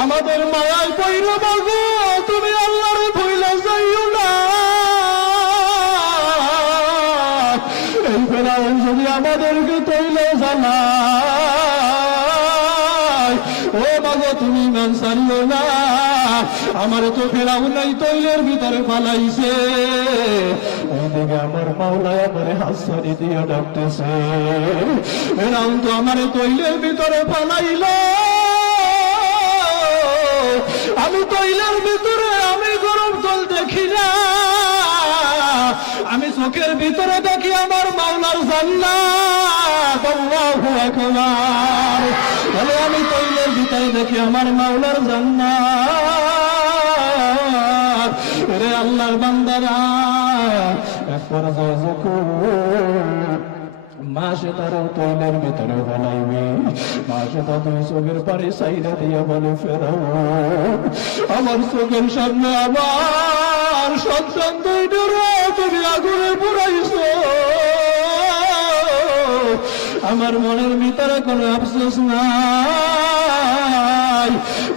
আমাদের মায়ায় পইরা মাগো তুমি আল্লাহরে ভুইলা যাইও না। এই ফেরাউন যদি আমাদেরকে তৈলে জ্বালায়, ও মাগো তুমি ইমান ছাড়িও না। আমার তো ফেরাউন এই তৈলের ভিতরে ফালাইছে, ওইদিকে আমার মাওলা আমারে হাসি দিয়ে ডাকতেছে। ফেরাউন তো আমার তৈলের ভিতরে ফালাইল, আমি তৈলের ভিতরে আমি গরম জল দেখি না, আমি চোখের ভিতরে দেখি আমার মাওলার জান্নাত। আল্লাহু আকবার। বলে আমি তৈলের ভিতরে দেখি আমার মাওলার জান্নাত। রে আল্লাহর বান্দারা, এক পর্যায়ে যখন মাসে তার তৈলের ভিতরে বানাইবে, মাসে তা দুই চোখের পারে সাইরা দিয়া বলে ফেরাউন আমার চোখের সামনে আমার সন্তান দুইটারে তুমি আগুনে পুরাইছো, আমার মনের ভিতরে কোনো আফসোস নাই।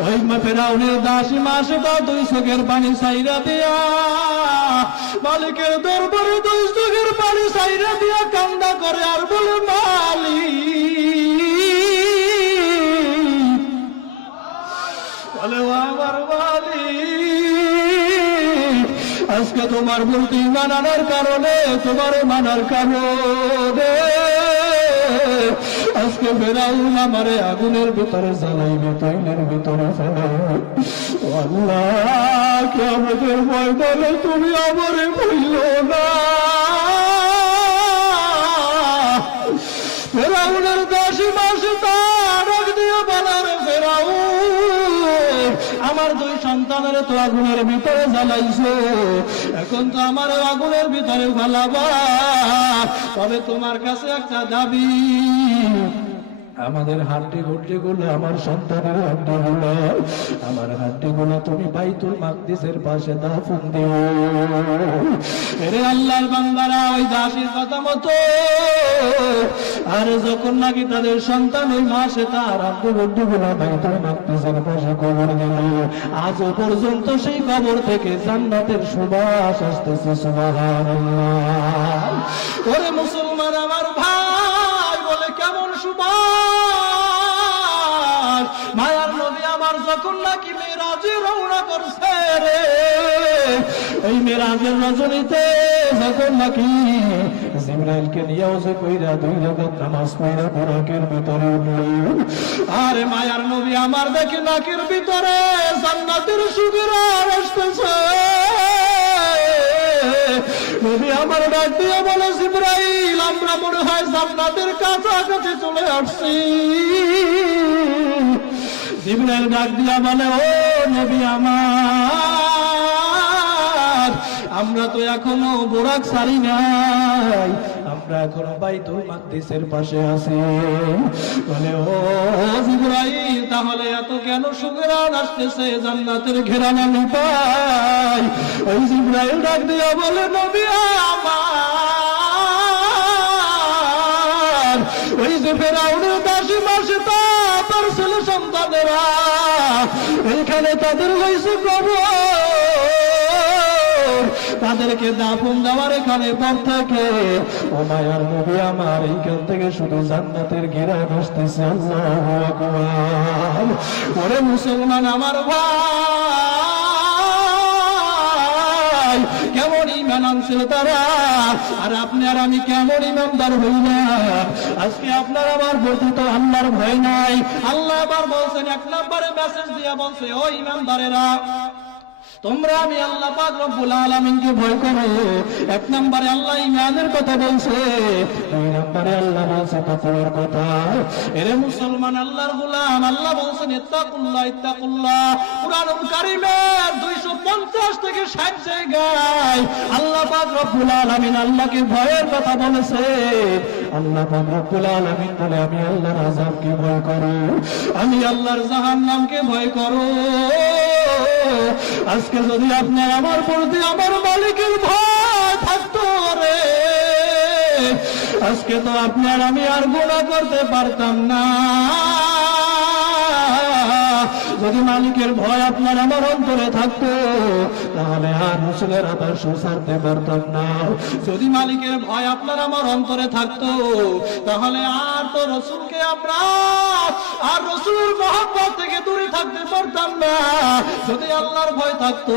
ওই ফেরাউনের দাসী মাসে তা দুই চোখের পানি সাইরা দিয়া মালিকের দরবারে দুই চোখের পানি সাইরা দিয়া কান্না করে আর বলে মালিক, বলে আমার মালিক আজকে তোমার বলতে ঈমান আনার কারণে, তোমার মানার কারণে আজকে ফেরাউন আমারে আগুনের ভিতরে জ্বালাইবে, তৈলের ভিতরে ফেলাইবে। আল্লাহ কিয়ামতের ময়দানে তুমি আমারে ভুলিও না। ফেরাউনের দাসী মাসে তার দিয়ে বলার ফেরাউন আমার দুই সন্তানের তো আগুনের ভিতরে জ্বালাইছো, এখন তো আমার আগুনের ভিতরে ফেলাবা, তবে তোমার কাছে একটা দাবি, আমাদের হাড্ডি গুড্ডি গুলো, আমার সন্তানের হাড্ডি গুলো, আমার হাড্ডি গুলো তুমি বাইতুল মাকদিসের পাশে দাফন দিও। এরে আল্লাহর বান্দারা, ওই দাসীর কথা মতো আর যখন নাকি তাদের সন্তান ওই মাসে তার হাড্ডি গুড্ডি গুলো বাইতুল মাকদিসের পাশে কবর দিল, আজও পর্যন্ত সেই কবর থেকে জান্নাতের সুবাস আসতেছে। সুবহানাল্লাহ। ওরে মুসলমান আমার ভাই, বলে কেমন সুবাস! মায়ার নবী আমার যখন নাকি মেরাজে রওনা করছে রে, এই মেরাজের রজনীতে যখন নাকি জিবরাইলকে নিয়ে ওযু কইরা 2 রাকাত নামাজ পড়া বুরাকের ভিতরে উঠল, আরে মায়ার নবী আমার দেখে নাকের ভিতরে জান্নাতের সুগন্ধ আসতেছে। নবী আমার ডাক দিয়ে বলে, জিবরাইল আমরা মনে হয় জান্নাতের কাছাকাছি চলে আসছি। জিবরাইল ডাক দিয়া বলে, ও নবী আমার, আমরা তো এখনো বোরাক ছাড়ি নাই, আমরা এখনো বাইতুল মাকদিসের পাশে আছি। বলে, ও জিবরাইল তাহলে এত কেন সুঘ্রাণ আসতেছে, জান্নাতের ঘেরান আমি পাই? ওই জিবরাইল ডাক দিয়া বলে, নবী আমার, ওই যে ফেরাউনের দাসী মাসে তার ছেলে সন্তানেরা এখানে তাদের হয়েছে কবর, তাদেরকে দাফন দেওয়ার এখানে পর থাকে। ও মায়ার নবী আমার, এইখান থেকে শুধু জান্নাতের ঘেরান আসতেছে। আল্লাহু আকবার। ওরে মুসলমান আমার ভাই, কেমন ঈমান আনছিল তারা, আর আপনি আর আমি কেমন ঈমানদার হইলাম। আজকে আপনার আমার প্রতি তো আল্লাহর ভয় নাই। আল্লাহ আবার বলছেন, 1 নম্বরে মেসেজ দিয়া বলছে, ও ঈমানদারেরা তোমরা আমি আল্লাহ পাক রব্বুল আলামিনকে ভয় করো। 1 নম্বরে আল্লাহ ঈমানের কথা বলছে, 2 নম্বরে আল্লাহ বলছে তাকওয়ার কথা। এরে মুসলমান আল্লাহর গোলাম, আল্লাহ বলছেন ইত্তাকুল্লাহ ইত্তাকুল্লাহ। কুরআনুল কারীমের 250 থেকে 60 জায়গায় আল্লাহ পাক রব্বুল আলামিন আল্লাহকে ভয়ের কথা বলেছে। আল্লাহ পাক রব্বুল আলামিন বলে, আমি আল্লাহর আযাবকে ভয় করো, আমি আল্লাহর জাহান্নামকে ভয় করো। আজকে যদি আপনার আমার প্রতি আমার মালিকের ভয় থাকতো রে, আজকে তো আপনার আমি আর গুনাহ করতে পারতাম না। যদি মালিকের ভয় আপনার আমার অন্তরে থাকতো তাহলে আর রাসূলের আদর্শ ছাড়তে পারতাম না। যদি মালিকের ভয় আপনার আমার অন্তরে থাকতো তাহলে আর তো রাসূলকে আমরা আর রাসূলের মহব্বত থেকে দূরে থাকতে পারতাম না। যদি আল্লাহর ভয় থাকতো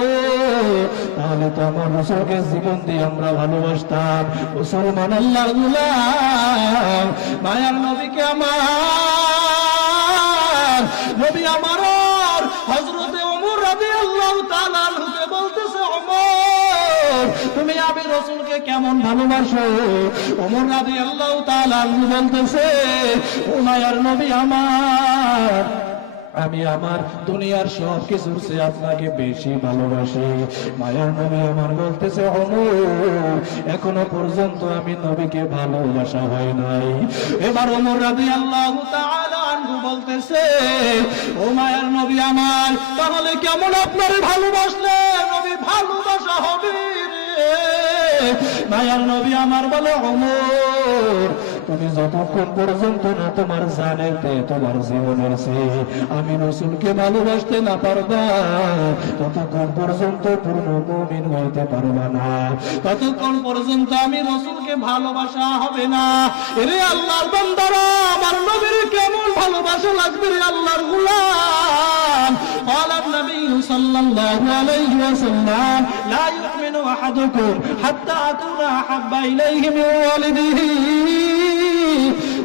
তাহলে তো আমার রাসূলকে জীবন দিয়ে আমরা ভালোবাসতাম। মুসলমান আল্লাহর গোলাম মায়ার নবীকে আমার নবী আমার হযরতে ওমর রাদিয়াল্লাহু তাআলা আনহুকে বলতেছে, ওমর তুমি আমি রাসূলকে কেমন ভালোবাসো? ওমর রাদিয়াল্লাহু তাআলা আনহু বলতেছে, ও মায়ার নবী আমার, আমি আমার দুনিয়ার সব কিছুর চেয়ে আপনাকে বেশি ভালোবাসি। মায়ার নবী আমার বলতেছে, ওমর এখনো পর্যন্ত আমি নবীকে ভালোবাসা হয় নাই। এবার ওমর রাদিয়াল্লাহু তাআলা আনহু বলতেছে, ও মায়ার নবী আমার, তাহলে কেমন আপনারে ভালোবাসলে নবী ভালোবাসা হবে রে? মায়ার নবী আমার বলে, ওমর তুমি যতক্ষণ পর্যন্ত না তোমার জানের তোমার জীবনের চেয়ে আমি রাসূলকে ভালোবাসতে না পারবা ততক্ষণ পর্যন্ত পূর্ণ মুমিন হইতে পারবা না, ততক্ষণ পর্যন্ত আমি রাসূলকে ভালোবাসা হবে না। রে আল্লাহর বান্দারা, আমার নবীর কেমন ভালোবাসা লাগবে রে আল্লাহর গোলাম। قال النبي صلى الله عليه وسلم لا يؤمن أحدكم حتى أكون أحب إليه من والده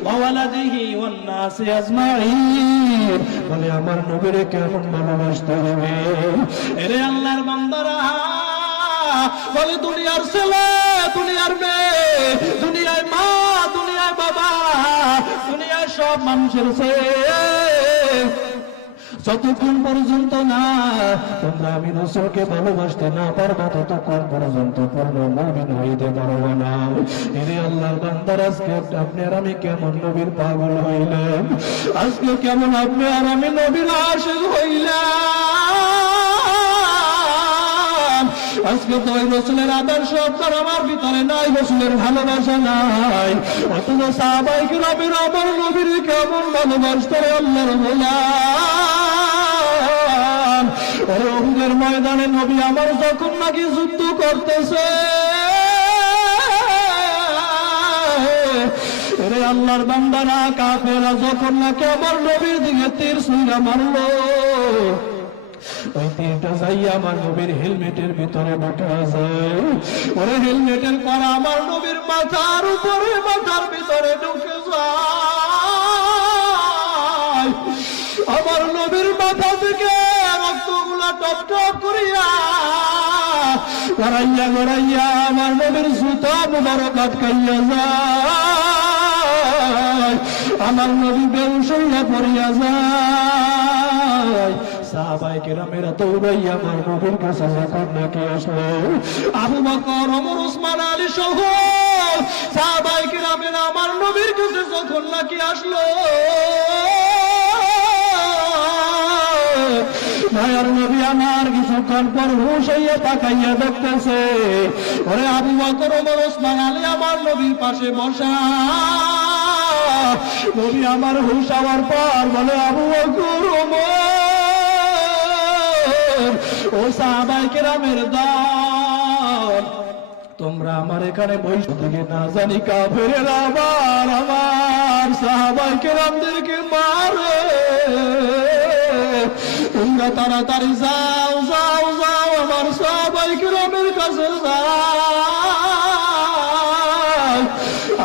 وولده والناس أجمعين। বলে আমার নবীর কেমন ভালোবাসতে হবে? এরে আল্লাহর বান্দারা, বলে দুনিয়ার ছেলে, দুনিয়ার মেয়ে, দুনিয়ায় মা, দুনিয়ায় বাবা, দুনিয়ার সব মানুষের চেয়ে যতক্ষণ পর্যন্ত না তোমরা আমি রাসূলকে ভালোবাসতে না পারবা ততক্ষণ পর্যন্ত পূর্ণ মুমিন হইতে পারবে না। এরে আল্লাহর বান্দারা, আজকে আপনি আর আমি কেমন নবীর পাগল হইলাম, আজকে কেমন আপনি আর আমি নবীর আশিক হইলাম। আজকে তো ওই রাসূলের আদর্শ আপনার আমার ভিতরে নাই, রাসূলের ভালোবাসা নাই। অথচ সাহাবায়ে কিরামের আমার নবীর কেমন ভালোবাসতে আল্লাহর গোলাম। উহুদের ময়দানে নবী আমার যখন নাকি যুদ্ধ করতেছে, রে আল্লাহর বান্দারা, কাফেররা যখন নাকি আমার নবীর দিকে তীর ছুঁড়া মারলো, ওই তীরটা যাইয়া আমার নবীর হেলমেটের ভিতরে ঢুকে যায়। ওরে হেলমেটের করা আমার নবীর মাথার উপরে, মাথার ভিতরে ঢুকে যায়। আমার নবীর মাথা থেকে রক্তগুলা টপ টপ করিয়া গড়াইয়া গড়াইয়া আমার নবীর জুতা মুবারক আটকাইয়া যায়। আমার নবী বেহুশ হইয়া পড়িয়া যায়। সাহাবায়ে কেরামেরা দৌড়াইয়া আমার নবীর কাছে যখন নাকি আসলো, আবু বকর, ওমর, ওসমান, আলী সহ সাহাবায়ে কেরামেরা আমার নবীর কাছে যখন নাকি আসলো, মায়ার নবী আমার কিছুক্ষণ পর হুঁশ হইয়া তাকাইয়া দেখতেছে, ওরে আবু বকর, ওমর, ওসমান, আলী আমার নবীর পাশে বসা। নবী আমার হুঁশ হওয়ার পর বলে, আবু বকর, ওমর, ও সাহাবায়ে কেরামের দল, তোমরা আমার এখানে বসে থেকে না জানি কাফেরেরা আবার আমার সাহাবায়ে কেরামদেরকে মারে। তোমরা তাড়াতাড়ি যাও যাও যাও, আমার সাহাবায়ে কেরামের কাছে যাও।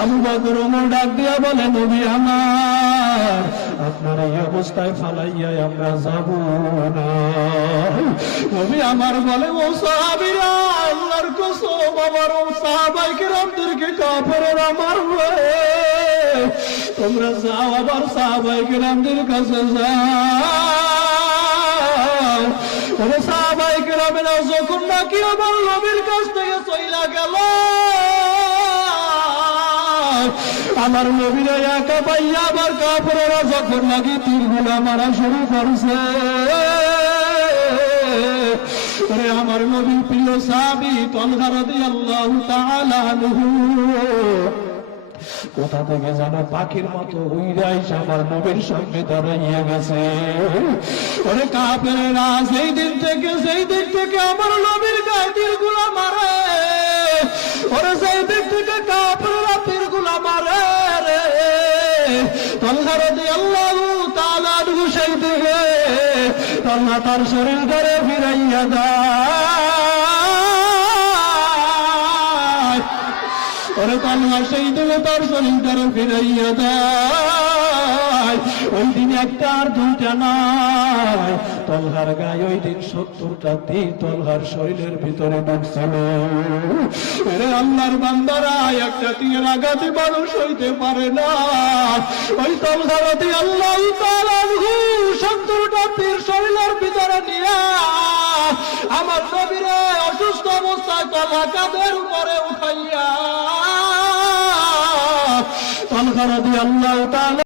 আবু বকর, ওমর ডাক দিয়া বলে, নবী আমার, আপনার এই অবস্থায় ফালাইয়া আমরা যাব না। নবী আমার বলে, ও সাহাবীরা, আল্লাহর কসম, আমার ও সাহাবায়ে কেরামদেরকে কাফেররা মারবে। তোমরা যাও, আবার সাহাবায়ে কেরামদের কাছে যাও। ওরে সাহাবায়ে কেরামেরা যখন নাকি আমার নবীর কাছ থেকে চইলা গেল, আমার নবীরা একা পাইয়া আবার কাফেররা যখন নাকি তীরগুলা মারা শুরু করছে, আমার নবীর প্রিয় সাহাবী তালহা রাদিয়াল্লাহু তাআলা আনহু কোথা থেকে যেন পাখির মতো উইরা এসে আমার নবীর সঙ্গে দাঁড়াইয়া গেছে। ওরে কাফেরেরা সেই দিক থেকে আমার নবীর গায়ে তীরগুলো মারে, ওরে সেই দিক থেকে কাফেরেরা তীরগুলো মারে রে। তালহা রাদিয়াল্লাহু তাআলা আনহু সেই দিকে তালহা তার শরীর ধরে ফিরাইয়া দেয়, ওরে তালহা সেই দিকে তার শরীর ধরে ফিরাইয়া দেয়। ওই দিন একটা আর দুইটা নাই, তলহার গায়ে ওই দিন 70টা তীর তলহার শরীরের ভিতরে ঢুকছিল। এরে আল্লাহর বান্দারা, একটা তীর আঘাতে মানুষ হইতে পারে না, ওই তলহা রাদিয়াল্লাহু তাআলা আনহু 70টা তীর শরীরের ভিতরে নিয়ে আমার নবীরে অসুস্থ অবস্থায় তলহা কাঁধের উপরে উঠাইয়া তলহা রাদিয়াল্লাহু তাআলা